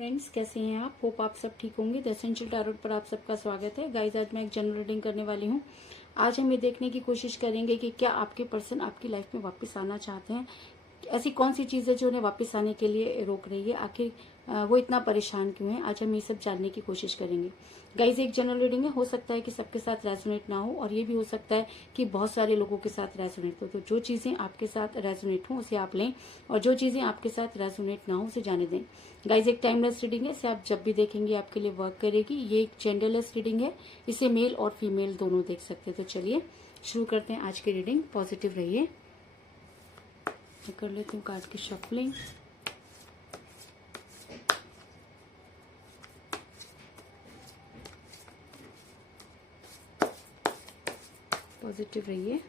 Friends, कैसे हैं आप? होप आप सब ठीक होंगे। द एसेंशियल टैरोट पर आप सबका स्वागत है। गाइस, आज मैं एक जनरल रीडिंग करने वाली हूँ। आज हम ये देखने की कोशिश करेंगे कि क्या आपके पर्सन आपकी लाइफ में वापस आना चाहते हैं। ऐसी कौन सी चीज़ है जो उन्हें वापस आने के लिए रोक रही है, आखिर वो इतना परेशान क्यों है। आज हम ये सब जानने की कोशिश करेंगे। गाइज, एक जनरल रीडिंग है, हो सकता है कि सबके साथ रेजोनेट ना हो, और ये भी हो सकता है कि बहुत सारे लोगों के साथ रेजोनेट हो। तो जो चीज़ें आपके साथ रेजोनेट हो उसे आप लें, और जो चीज़ें आपके साथ रेजोनेट ना हो उसे जाने दें। गाइज, एक टाइमलेस रीडिंग है, इसे आप जब भी देखेंगे आपके लिए वर्क करेगी। ये एक जेंडरलेस रीडिंग है, इसे मेल और फीमेल दोनों देख सकते हैं। तो चलिए शुरू करते हैं आज की रीडिंग। पॉजिटिव रहिए। मैं कर लेती हूँ कार्ड की शफलिंग। पॉजिटिव रहिए।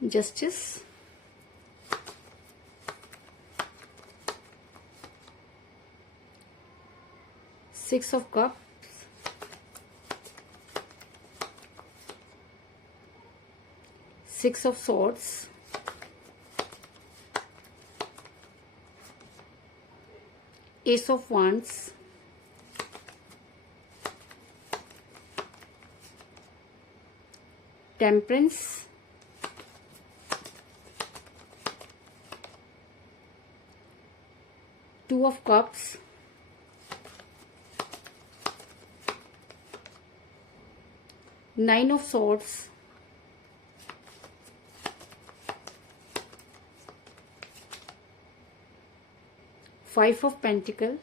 Justice, six of cups, six of swords, S of wands, temperance, two of cups, nine of swords, five of pentacle,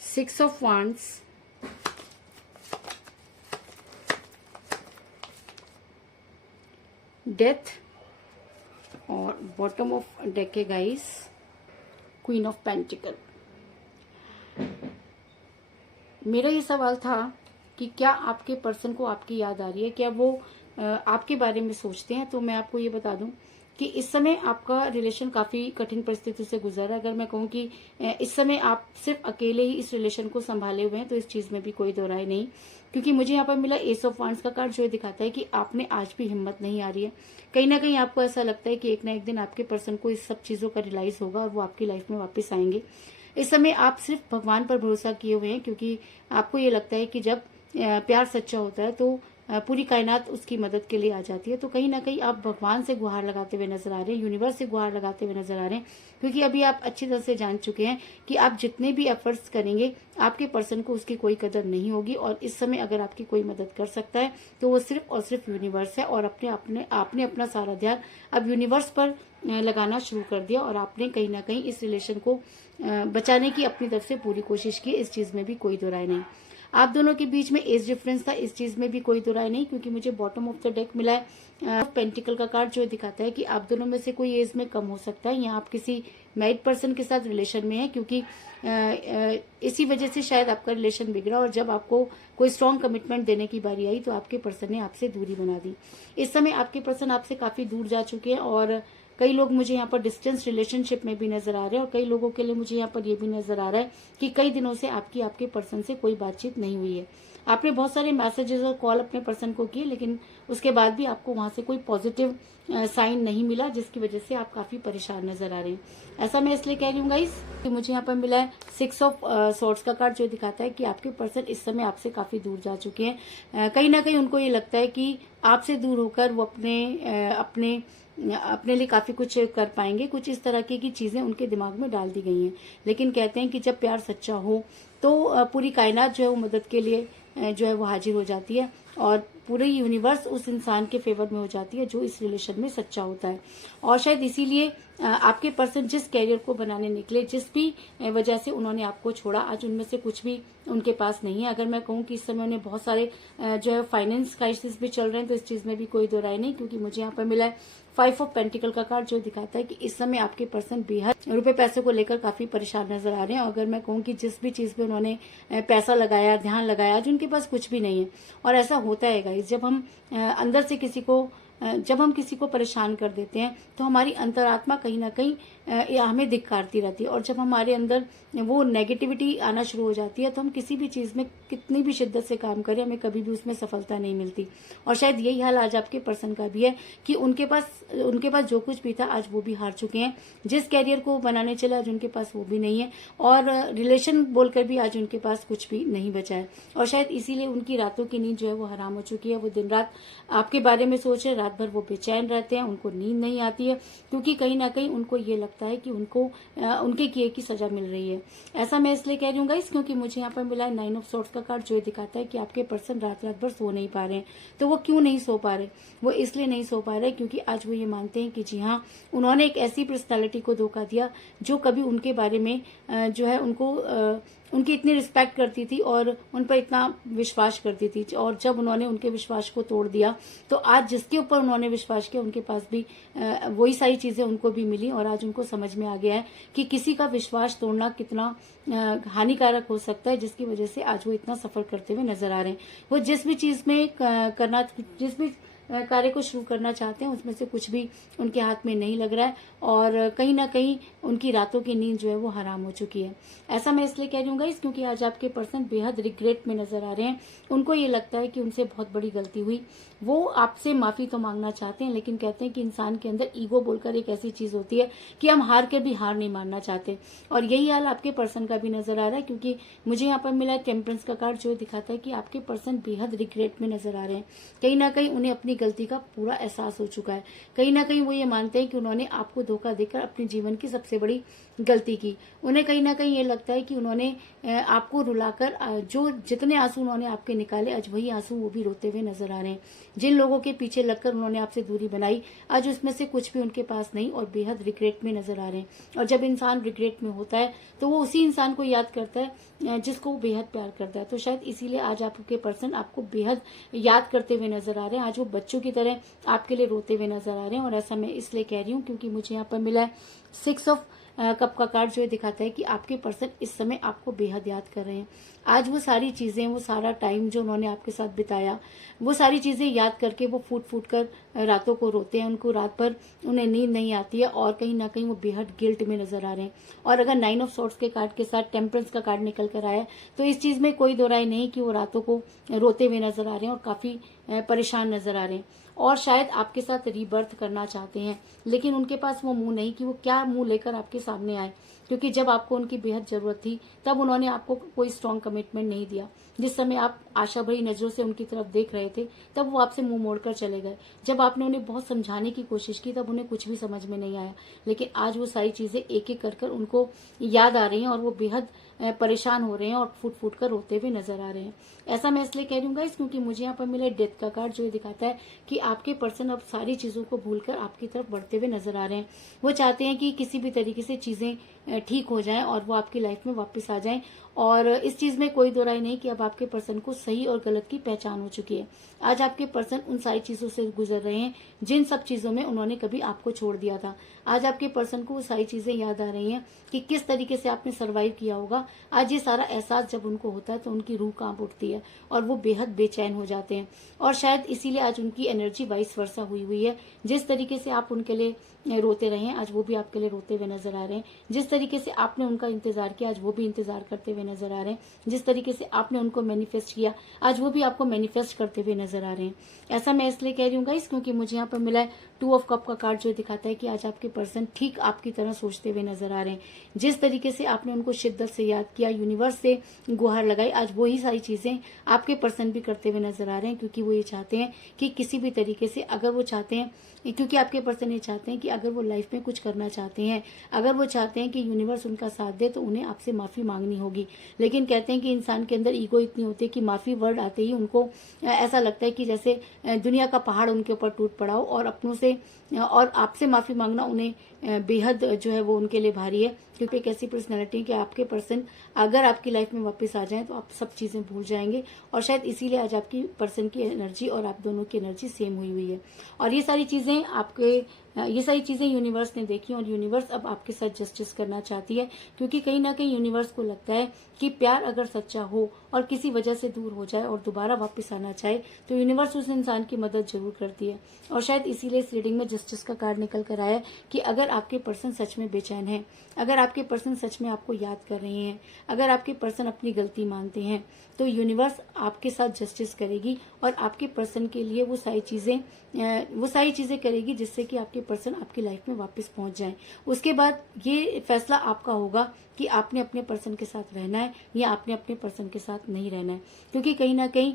six of wands, death, और बॉटम ऑफ डेक है guys, queen of pentacle. मेरा ये सवाल था कि क्या आपके person को आपकी याद आ रही है, क्या वो आपके बारे में सोचते हैं। तो मैं आपको ये बता दूं कि इस समय आपका रिलेशन काफी कठिन परिस्थिति से गुजर रहा है। अगर मैं कहूँ कि इस समय आप सिर्फ अकेले ही इस रिलेशन को संभाले हुए हैं, तो इस चीज में भी कोई दो राय नहीं। क्योंकि मुझे यहाँ पर मिला एस ऑफ वांड्स का कार्ड, जो ये दिखाता है कि आपने आज भी हिम्मत नहीं आ रही है। कहीं ना कहीं आपको ऐसा लगता है कि एक ना एक दिन आपके पर्सन को इस सब चीजों का रियलाइज होगा और वो आपकी लाइफ में वापस आएंगे। इस समय आप सिर्फ भगवान पर भरोसा किए हुए हैं, क्योंकि आपको ये लगता है कि जब प्यार सच्चा होता है तो पूरी कायनात उसकी मदद के लिए आ जाती है। तो कहीं ना कहीं आप भगवान से गुहार लगाते हुए नजर आ रहे हैं, यूनिवर्स से गुहार लगाते हुए नजर आ रहे हैं, क्योंकि अभी आप अच्छी तरह से जान चुके हैं कि आप जितने भी एफर्ट्स करेंगे आपके पर्सन को उसकी कोई कदर नहीं होगी। और इस समय अगर आपकी कोई मदद कर सकता है तो वो सिर्फ और सिर्फ यूनिवर्स है। और आपने अपना सारा ध्यान अब यूनिवर्स पर लगाना शुरू कर दिया, और आपने कहीं ना कहीं इस रिलेशन को बचाने की अपनी तरफ से पूरी कोशिश की। इस चीज में भी कोई दो राय नहीं। आप दोनों के बीच में एज डिफरेंस था, इस चीज में भी कोई दो राय नहीं, क्योंकि मुझे बॉटम ऑफ द डेक मिला है पेंटिकल का कार्ड, जो दिखाता है कि आप दोनों में से कोई एज में कम हो सकता है, या आप किसी मैरिड पर्सन के साथ रिलेशन में है, क्योंकि इसी वजह से शायद आपका रिलेशन बिगड़ा। और जब आपको कोई स्ट्रॉन्ग कमिटमेंट देने की बारी आई तो आपके पर्सन ने आपसे दूरी बना दी। इस समय आपके पर्सन आपसे काफी दूर जा चुके हैं, और कई लोग मुझे यहाँ पर डिस्टेंस रिलेशनशिप में भी नजर आ रहे हैं, और कई लोगों के लिए मुझे यहाँ पर ये भी नजर आ रहा है कि कई दिनों से आपके पर्सन से कोई बातचीत नहीं हुई है। आपने बहुत सारे मैसेजेस और कॉल अपने पर्सन को किए, लेकिन उसके बाद भी आपको वहां से कोई पॉजिटिव साइन नहीं मिला, जिसकी वजह से आप काफी परेशान नजर आ रहे हैं। ऐसा मैं इसलिए कह रही हूँ गाइस कि मुझे यहाँ पर मिला है सिक्स ऑफ सॉर्ड्स का कार्ड, जो दिखाता है कि आपके पर्सन इस समय आपसे काफी दूर जा चुके हैं। कहीं ना कहीं उनको ये लगता है कि आपसे दूर होकर वो अपने लिए काफी कुछ कर पाएंगे। कुछ इस तरह की चीजें उनके दिमाग में डाल दी गई हैं। लेकिन कहते हैं कि जब प्यार सच्चा हो तो पूरी कायनात जो है वो मदद के लिए जो है वो हाजिर हो जाती है, और पूरे यूनिवर्स उस इंसान के फेवर में हो जाती है जो इस रिलेशन में सच्चा होता है। और शायद इसीलिए आपके पर्सन जिस कैरियर को बनाने निकले, जिस भी वजह से उन्होंने आपको छोड़ा, आज उनमें से कुछ भी उनके पास नहीं है। अगर मैं कहूँ कि इस समय उन्हें बहुत सारे जो है फाइनेंस क्राइसिस भी चल रहे हैं, तो इस चीज में भी कोई दो राय नहीं, क्योंकि मुझे यहाँ पर मिला है 5 ऑफ पेंटिकल का कार्ड, जो दिखाता है कि इस समय आपके पर्सन बेहद रुपए पैसे को लेकर काफी परेशान नजर आ रहे हैं। अगर मैं कहूँ कि जिस भी चीज पे उन्होंने पैसा लगाया, ध्यान लगाया, आज उनके पास कुछ भी नहीं है। और ऐसा होता है गाइस, जब हम अंदर से जब हम किसी को परेशान कर देते हैं तो हमारी अंतरात्मा कहीं ना कहीं हमें धिक्कारती रहती है। और जब हमारे अंदर वो नेगेटिविटी आना शुरू हो जाती है तो हम किसी भी चीज में कितनी भी शिद्दत से काम करें, हमें कभी भी उसमें सफलता नहीं मिलती। और शायद यही हाल आज आपके पर्सन का भी है कि उनके पास जो कुछ भी था आज वो भी हार चुके हैं। जिस कैरियर को बनाने चले आज उनके पास वो भी नहीं है, और रिलेशन बोलकर भी आज उनके पास कुछ भी नहीं बचा है। और शायद इसीलिए उनकी रातों की नींद जो है वो हराम हो चुकी है। वो दिन रात आपके बारे में सोच रहे, रात भर वो बेचैन रहते हैं, उनको नींद नहीं आती है, क्योंकि कहीं ना कहीं उनको ये लगता है कि उनको उनके किए की सजा मिल रही है। ऐसा मैं इसलिए कह रही हूँ गाइस, क्योंकि मुझे यहाँ पर मिला है 9 ऑफ सॉर्ड्स का कार्ड, जो दिखाता है कि आपके पर्सन रात रात भर सो नहीं पा रहे हैं। तो वो क्यों नहीं सो पा रहे? वो इसलिए नहीं सो पा रहे क्योंकि आज वो ये मानते हैं कि जी हाँ, उन्होंने एक ऐसी पर्सनालिटी को धोखा दिया जो कभी उनके बारे में जो है उनकी इतनी रिस्पेक्ट करती थी और उन पर इतना विश्वास करती थी। और जब उन्होंने उनके विश्वास को तोड़ दिया तो आज जिसके ऊपर उन्होंने विश्वास किया उनके पास भी वही सारी चीजें उनको भी मिली। और आज उनको समझ में आ गया है कि किसी का विश्वास तोड़ना कितना हानिकारक हो सकता है, जिसकी वजह से आज वो इतना सफर करते हुए नजर आ रहे हैं। वो जिस भी चीज में जिस भी कार्य को शुरू करना चाहते हैं उसमें से कुछ भी उनके हाथ में नहीं लग रहा है, और कहीं ना कहीं उनकी रातों की नींद जो है वो हराम हो चुकी है। ऐसा मैं इसलिए कह रही हूँ गाइस, क्योंकि आज आपके पर्सन बेहद रिग्रेट में नजर आ रहे हैं। उनको ये लगता है कि उनसे बहुत बड़ी गलती हुई। वो आपसे माफी तो मांगना चाहते हैं, लेकिन कहते हैं कि इंसान के अंदर ईगो बोलकर एक ऐसी चीज होती है कि हम हार के भी हार नहीं मानना चाहते। और यही हाल आपके पर्सन का भी नजर आ रहा है, क्योंकि मुझे यहाँ पर मिला टेम्परेंस का कार्ड, जो दिखाता है कि आपके पर्सन बेहद रिग्रेट में नजर आ रहे हैं। कहीं ना कहीं उन्हें अपनी गलती का पूरा एहसास हो चुका है। कहीं ना कहीं वो ये मानते हैं कि उन्होंने आपको धोखा देकर अपने जीवन की सबसे बड़ी गलती की। उन्हें कहीं ना कहीं ये लगता है कि उन्होंने आपको रुलाकर जो जितने आंसू उन्होंने आपके निकाले, आज वही आंसू वो भी रोते हुए नजर आ रहे हैं। जिन लोगों के पीछे लगकर उन्होंने आपसे दूरी बनाई, आज उसमें से कुछ भी उनके पास नहीं और बेहद रिग्रेट में नजर आ रहे हैं। और जब इंसान रिग्रेट में होता है तो वो उसी इंसान को याद करता है जिसको वो बेहद प्यार करता है। तो शायद इसीलिए आज आपके पर्सन आपको बेहद याद करते हुए नजर आ रहे हैं। आज वो बच्चों की तरह आपके लिए रोते हुए नजर आ रहे हैं। और ऐसा मैं इसलिए कह रही हूँ क्योंकि मुझे यहाँ पर मिला है 6 ऑफ कप का कार्ड, जो दिखाता है कि आपके पर्सन इस समय आपको बेहद याद कर रहे हैं। आज वो सारी चीजें, वो सारा टाइम जो उन्होंने आपके साथ बिताया, वो सारी चीजें याद करके वो फूट फूट कर रातों को रोते हैं। उनको रात भर उन्हें नींद नहीं आती है और कहीं ना कहीं वो बेहद गिल्ट में नजर आ रहे हैं। और अगर 9 ऑफ सॉर्ड्स के कार्ड के साथ टेम्परेंस का कार्ड निकल कर आया तो इस चीज में कोई दो राय नहीं कि वो रातों को रोते हुए नजर आ रहे हैं और काफी परेशान नजर आ रहे हैं। और शायद आपके साथ रीबर्थ करना चाहते हैं, लेकिन उनके पास वो मुंह नहीं कि वो क्या मुंह लेकर आपके सामने आए, क्योंकि जब आपको उनकी बेहद जरूरत थी तब उन्होंने आपको कोई स्ट्रांग कमिटमेंट नहीं दिया। जिस समय आप आशा भरी नजरों से उनकी तरफ देख रहे थे तब वो आपसे मुंह मोड़कर चले गए। जब आपने उन्हें बहुत समझाने की कोशिश की तब उन्हें कुछ भी समझ में नहीं आया। लेकिन आज वो सारी चीजें एक एक कर उनको याद आ रही हैं और वो बेहद परेशान हो रहे हैं और फूट फूट कर रोते हुए नजर आ रहे हैं। ऐसा मैं इसलिए कह रही हूँ गाइस, क्योंकि मुझे यहाँ पर मिला डेथ का कार्ड, जो दिखाता है कि आपके पर्सन अब सारी चीजों को भूलकर आपकी तरफ बढ़ते हुए नजर आ रहे हैं। वो चाहते हैं कि किसी भी तरीके से चीजें ठीक हो जाएं और वो आपकी लाइफ में वापस आ जाएं। और इस चीज में कोई दो राय नहीं कि अब आपके पर्सन को सही और गलत की पहचान हो चुकी है। आज आपके पर्सन उन सारी चीजों से गुजर रहे हैं जिन सब चीजों में उन्होंने कभी आपको छोड़ दिया था। आज आपके पर्सन को वो सारी चीजें याद आ रही हैं कि किस तरीके से आपने सर्वाइव किया होगा। आज ये सारा एहसास जब उनको होता है तो उनकी रूह कांप उठती है और वो बेहद बेचैन हो जाते हैं। और शायद इसीलिए आज उनकी एनर्जी वाइस वर्सा हुई है। जिस तरीके से आप उनके लिए रोते रहे हैं आज वो भी आपके लिए रोते हुए नजर आ रहे हैं। जिस तरीके से आपने उनका इंतजार किया आज वो भी इंतजार करते हुए नजर आ रहे हैं। जिस तरीके से आपने उनको मैनिफेस्ट किया आज वो भी आपको मैनिफेस्ट करते हुए नजर आ रहे हैं। ऐसा मैं इसलिए कह रही हूँ गाइस, क्योंकि मुझे यहाँ पर मिला है 2 ऑफ कप का कार्ड, जो दिखाता है कि आज आपके पर्सन ठीक आपकी तरह सोचते हुए नजर आ रहे हैं। जिस तरीके से आपने उनको शिद्दत से याद किया, यूनिवर्स से गुहार लगाई, आज वही सारी चीजें आपके पर्सन भी करते हुए नजर आ रहे हैं। क्योंकि वो ये चाहते हैं कि किसी भी तरीके से, अगर वो चाहते हैं, क्योंकि आपके पर्सन ये चाहते हैं कि अगर वो लाइफ में कुछ करना चाहते हैं, अगर वो चाहते हैं कि यूनिवर्स उनका साथ दे, तो उन्हें आपसे माफ़ी मांगनी होगी। लेकिन कहते हैं कि इंसान के अंदर ईगो इतनी होती है कि माफ़ी वर्ड आते ही उनको ऐसा लगता है कि जैसे दुनिया का पहाड़ उनके ऊपर टूट पड़ा हो, और अपनों से और आपसे माफ़ी मांगना उन्हें बेहद जो है वो उनके लिए भारी है। क्योंकि एक ऐसी पर्सनैलिटी कि आपके पर्सन अगर आपकी लाइफ में वापस आ जाएं तो आप सब चीज़ें भूल जाएंगे, और शायद इसीलिए आज आपकी पर्सन की एनर्जी और आप दोनों की एनर्जी सेम हुई हुई है। और ये सारी चीज़ें यूनिवर्स ने देखी, और यूनिवर्स अब आपके साथ जस्टिस करना चाहती है। क्योंकि कहीं ना कहीं यूनिवर्स को लगता है कि प्यार अगर सच्चा हो और किसी वजह से दूर हो जाए और दोबारा वापस आना चाहे, तो यूनिवर्स उस इंसान की मदद जरूर करती है। और शायद इसीलिए इस रीडिंग में जस्टिस का कार्ड निकल कर आया कि अगर आपके पर्सन सच में बेचैन है, अगर आपके पर्सन सच में आपको याद कर रहे हैं, अगर आपके पर्सन अपनी गलती मानते हैं, तो यूनिवर्स आपके साथ जस्टिस करेगी और आपके पर्सन के लिए वो सारी चीजें करेगी जिससे कि आपके पर्सन आपकी लाइफ में वापस पहुंच जाए। उसके बाद ये फैसला आपका होगा कि आपने अपने पर्सन के साथ रहना है या आपने अपने पर्सन के साथ नहीं रहना है। क्योंकि कहीं ना कहीं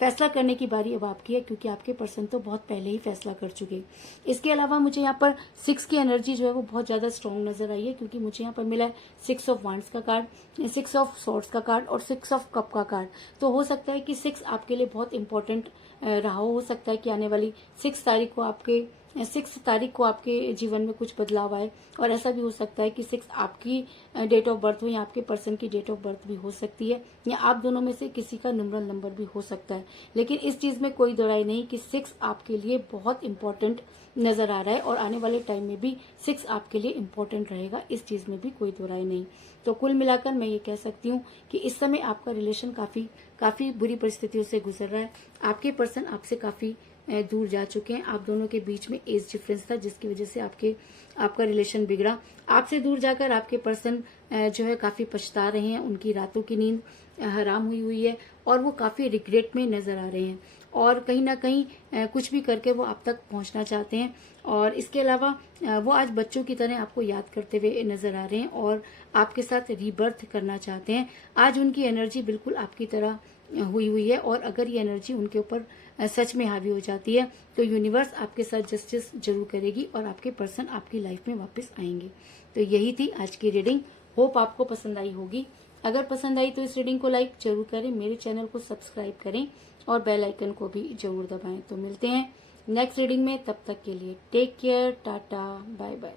फैसला करने की बारी अब आपकी है, क्योंकि आपके पर्सन तो बहुत पहले ही फैसला कर चुके। इसके अलावा मुझे यहाँ पर 6 की एनर्जी जो है वो बहुत ज्यादा स्ट्रांग नजर आई है, क्योंकि मुझे यहाँ पर मिला है 6 ऑफ वांड्स का कार्ड, 6 ऑफ सॉर्ड्स का कार्ड और 6 ऑफ कप का कार्ड। तो हो सकता है कि 6 आपके लिए बहुत इंपॉर्टेंट रहा हो सकता है कि आने वाली 6 तारीख को आपके जीवन में कुछ बदलाव आए, और ऐसा भी हो सकता है कि 6 आपकी डेट ऑफ बर्थ हो या आपके पर्सन की डेट ऑफ बर्थ भी हो सकती है, या आप दोनों में से किसी का न्यूमरल नंबर भी हो सकता है। लेकिन इस चीज में कोई दो राय नहीं कि 6 आपके लिए बहुत इंपॉर्टेंट नजर आ रहा है, और आने वाले टाइम में भी 6 आपके लिए इंपॉर्टेंट रहेगा, इस चीज में भी कोई दो राय नहीं। तो कुल मिलाकर मैं ये कह सकती हूँ कि इस समय आपका रिलेशन काफी बुरी परिस्थितियों से गुजर रहा है। आपके पर्सन आपसे काफी दूर जा चुके हैं। आप दोनों के बीच में एज डिफरेंस था, जिसकी वजह से आपका रिलेशन बिगड़ा। आपसे दूर जाकर आपके पर्सन जो है काफी पछता रहे हैं, उनकी रातों की नींद हराम हुई है, और वो काफी रिग्रेट में नजर आ रहे हैं, और कहीं ना कहीं कुछ भी करके वो आप तक पहुंचना चाहते हैं। और इसके अलावा वो आज बच्चों की तरह आपको याद करते हुए नजर आ रहे हैं और आपके साथ रीबर्थ करना चाहते हैं। आज उनकी एनर्जी बिल्कुल आपकी तरह हुई है, और अगर ये एनर्जी उनके ऊपर सच में हावी हो जाती है तो यूनिवर्स आपके साथ जस्टिस जरूर करेगी और आपके पर्सन आपकी लाइफ में वापस आएंगे। तो यही थी आज की रीडिंग। होप आपको पसंद आई होगी। अगर पसंद आई तो इस रीडिंग को लाइक जरूर करें, मेरे चैनल को सब्सक्राइब करें और बेल आइकन को भी जरूर दबाएं। तो मिलते हैं नेक्स्ट रीडिंग में, तब तक के लिए take care, tata, bye bye.